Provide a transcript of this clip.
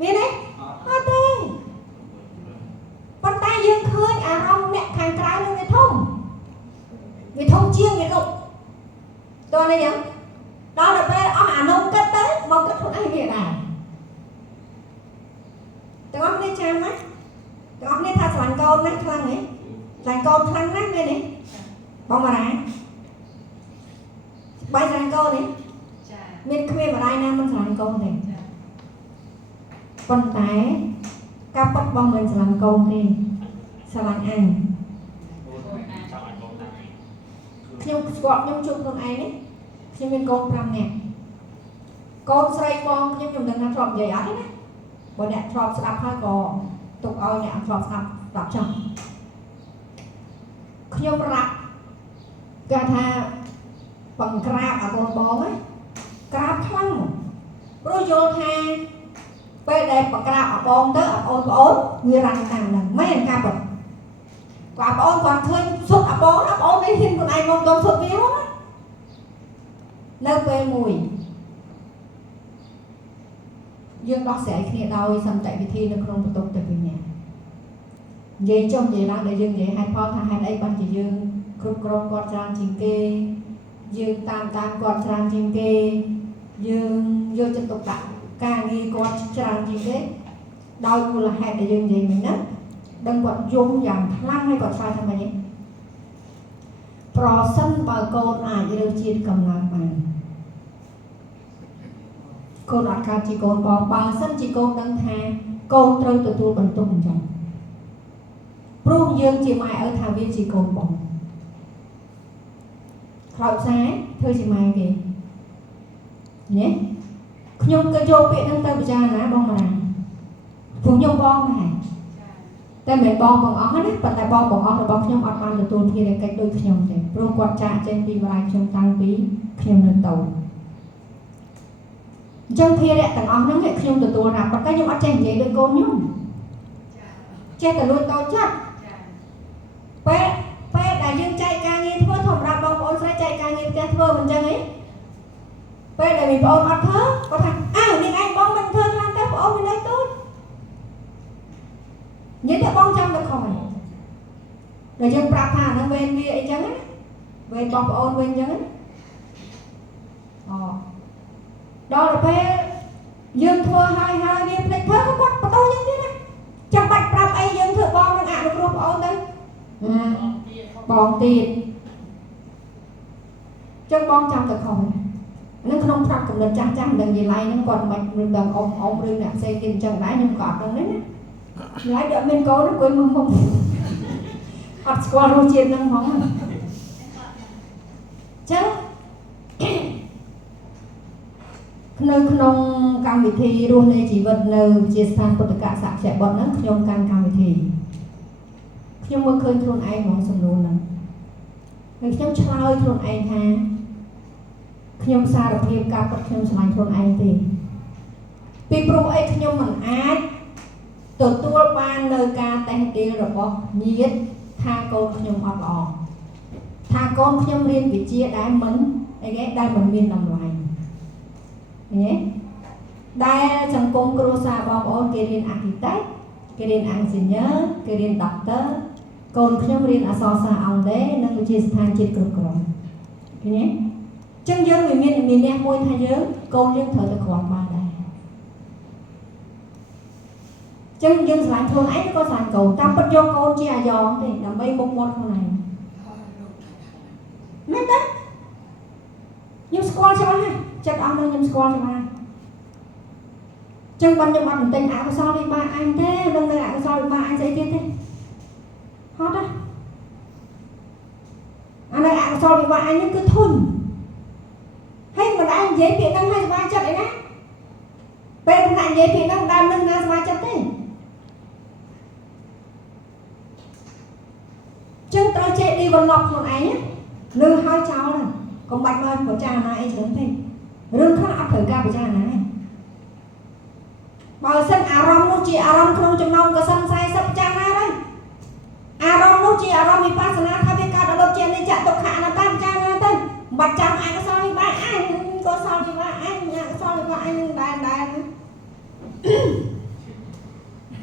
មានទេអត់ទេប៉ុន្តែយើងឃើញអារម្មណ៍អ្នកខាងក្រៅនឹងវាធំជាងវាលុបតើនេះយ៉ាងដល់ទៅពេលអស់អានោះគិតទៅមកគិតខ្លួនឯងវាដែរទាំងអស់គ្នាចាំណាទាំងអស់គ្នាថាស្រឡាញ់កូនណាខ្លាំងហ៎ស្រឡាញ់កូនខ្លាំងណាស់មែនទេបងបារាបាយស្រឡាញ់កូនទេចាមានគ្មានម្ដាយណាមិនស្រឡាញ់កូនទេប៉ុន្តែការប៉ັດបងមិនស្រឡាញ់កូនទេស្រឡាញ់អញខ្ញុំស្គាល់ខ្ញុំជួបខ្លួនឯងនេះខ្ញុំមានកូន5នាក់កូនស្រីបងខ្ញុំដឹងថាធ្លាប់និយាយអត់ទេណាបើអ្នកធ្លាប់ស្ដាប់ហើយក៏ទុកឲ្យអ្នកអត់ធ្លាប់ស្ដាប់ចង់ខ្ញុំរាប់គេថាបង្ក្រាបអាកូនបងហ្នឹងក្រាបខ្លាំងព្រោះយល់ថាពេលដែលបង្ក្រាបអាបងទៅអាបងប្អូនវារ៉ាំងតាមហ្នឹងមិនការពិតគាត់បងគាត់ឃើញសុទ្ធអាបងអាបងមិនហ៊ានខ្លួនឯងមកដល់សុទ្ធវាហ្នឹងនៅពេលមួយយើងដោះស្រាយគ្នាដោយសន្តិវិធីនៅក្នុងបន្ទប់តែពីរនាក់និយាយចុះនិយាយឡើងដែលយើងនិយាយហេតុផលថាហេតុអីបានជាយើងគ្រប់គ្រងគាត់ច្រើនជាងគេយើងតាមគាត់ច្រើនជាងគេយើងយកចិត្តទុកដាក់ការងារគាត់ច្រើនជាងគេដោយមូលហេតុដែលយើងនិយាយមិញណាដឹងគាត់យំយ៉ាងខ្លាំងហើយគាត់ឆ្លើយថាម៉េចទេប្រសិនបើកូនអាចរើសជាតិកំណើតបានកូនអត់កើតជាកូនបងបើសិនជាកូនដឹងថាកូនត្រូវទទួលបន្ទុកអញ្ចឹងព្រោះយើងជាម៉ែឪថាវាជាកូនបងក្រោយផ្សាយធ្វើជាម៉ែគេញ៉េខ្ញុំក៏យកពាក្យហ្នឹងទៅពិចារណាបងម្ដាយព្រោះខ្ញុំបងដែរតែមិនបងបងអស់ណាប៉ុន្តែបងបងអស់របស់ខ្ញុំអត់បានទទួលភារកិច្ចដូចខ្ញុំទេព្រោះគាត់ចាក់ចេញពីម្ដាយខ្ញុំតាំងពីខ្ញុំនៅតូចអញ្ចឹងភារៈទាំងអស់ហ្នឹងខ្ញុំទទួលរាប់ប៉ុន្តែខ្ញុំអត់ចេះនិយាយដូចកូនខ្ញុំចេះតែលួចតូចចិត្តពេលដែលយើងចែកការងារធ្វើធម្មតាបងប្អូនស្រីចែកការងារផ្ទះធ្វើមិនអញ្ចឹងទេពេលដែលបងប្អូនអត់ធ្វើគាត់ថាអើនាងឯងបងមិនធ្វើខ្លាំងតែបងអូនមាននៅទូចនិយាយតែបងចាំតែខំដល់យើងប្រាប់ថាហ្នឹងវេនវាអីចឹងណាវេនបងប្អូនវិញអញ្ចឹងណាដល់ពេលយើងធ្វើហើយវាភ្លេចធ្វើក៏គាត់បន្តយ៉ាងទៀតណាចាំបាច់ប្រាប់អីយើងធ្វើបងនឹងអនុគ្រោះបងអូនទៅបងទៀតចឹងបងចាំតែខំហ្នឹងក្នុងផ្នែកកំណត់ចាស់នឹងនិយាយឡៃហ្នឹងគាត់មិនដឹងអ៊ំឬអ្នកផ្សេងទៀតអញ្ចឹងដែរខ្ញុំក៏អត់ដឹងដែរណាឡៃដល់មានកូនអង្គុយមើលមុខអត់ស្គាល់រសជាតិហ្នឹងហ្មងចឹងនៅក្នុងកម្មវិធីរស់នៃជីវិតនៅជាស្ថានពុទ្ធកសក្យបុត្រហ្នឹងខ្ញុំកាន់កម្មវិធីខ្ញុំមើលឃើញខ្លួនឯងហ្មងសំណួរហ្នឹងហើយខ្ញុំឆ្លើយខ្លួនឯងថាខ្ញុំសារភាពការពិតខ្ញុំឆ្លាញ់ខ្លួនឯងទេពីព្រោះអីខ្ញុំមិនអាចទទួលបាននៅការតេះដៀលរបស់ញាតិថាកូនខ្ញុំអត់ល្អថាកូនខ្ញុំរៀនវិជ្ជាដែលមិនមានតម្លៃឃើញទេដែលសង្គមគ្រួសារបងប្អូនគេរៀនអាគីតេកគេរៀនអង់គ្លេសគេរៀនដុកទ័រកូនខ្ញុំរៀនអក្សរសាស្ត្រអង់គ្លេសនិងវិទ្យាស្ថានជាតិគ្រប់គ្រងឃើញទេចឹងយើងមានអ្នកមួយថាយើងកូនយើងត្រូវតែគ្រាន់បានដែរចឹងយើងស្រឡាញ់ខ្លួនឯងក៏ស្រឡាញ់កូនតាមពិតយកកូនជាអាយ៉ងទេដើម្បីមុខមាត់ខ្លួនឯងមែនទេខ្ញុំស្គាល់ច្បាស់ណាស់ចិត្តអស់នឹងខ្ញុំស្គាល់ច្បាស់ចឹងបានខ្ញុំអត់បន្ទិញអកុសលវិបាកអញទេនឹងនៅអកុសលវិបាកអញស្អីទៀតទេហត់ណាអានៅអកុសលវិបាកអញនេះគឺធុញហើយមិនដែលនិយាយពាក្យហ្នឹងឲ្យសុបាយចិត្តអីណាពេលណានិយាយពាក្យហ្នឹងដើមនឹងណាសុបាយចិត្តទេចឹងត្រូវចេះ develop ខ្លួនឯងលើឲ្យចោលកុំបាច់មកពិចារណាអីច្រើនពេករឿងខ្លះអត់ត្រូវការពិចារណាបើសិនអារម្មណ៍នោះជាអារម្មណ៍ក្នុងចំណោមកសិន40ពិចារណាហើយអារម្មណ៍នោះជាអារម្មណ៍វិបស្សនាថាវាកើតដល់ជានិច្ចទុក្ខអនត្តាពិចារណាទៅមិនបាច់ចាំអកុសលវិបាកអញកុសលវិបាកអញអកុសលវិបាកអញនឹងដែល